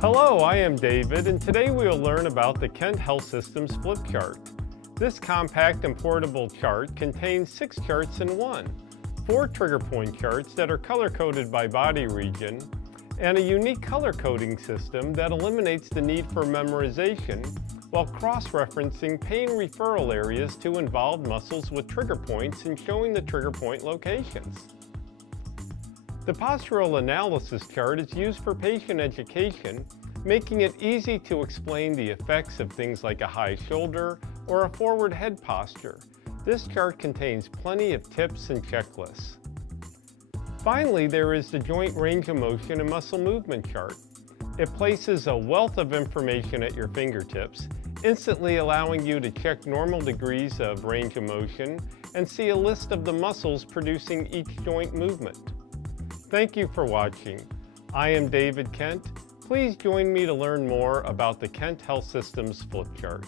Hello, I am David, and today we will learn about the Kent Health Systems flip chart. This compact and portable chart contains 6 charts in one, 4 trigger point charts that are color-coded by body region, and a unique color coding system that eliminates the need for memorization while cross-referencing pain referral areas to involved muscles with trigger points and showing the trigger point locations. The postural analysis chart is used for patient education, making it easy to explain the effects of things like a high shoulder or a forward head posture. This chart contains plenty of tips and checklists. Finally, there is the joint range of motion and muscle movement chart. It places a wealth of information at your fingertips, instantly allowing you to check normal degrees of range of motion and see a list of the muscles producing each joint movement. Thank you for watching. I am David Kent. Please join me to learn more about the Kent Health Systems flip chart.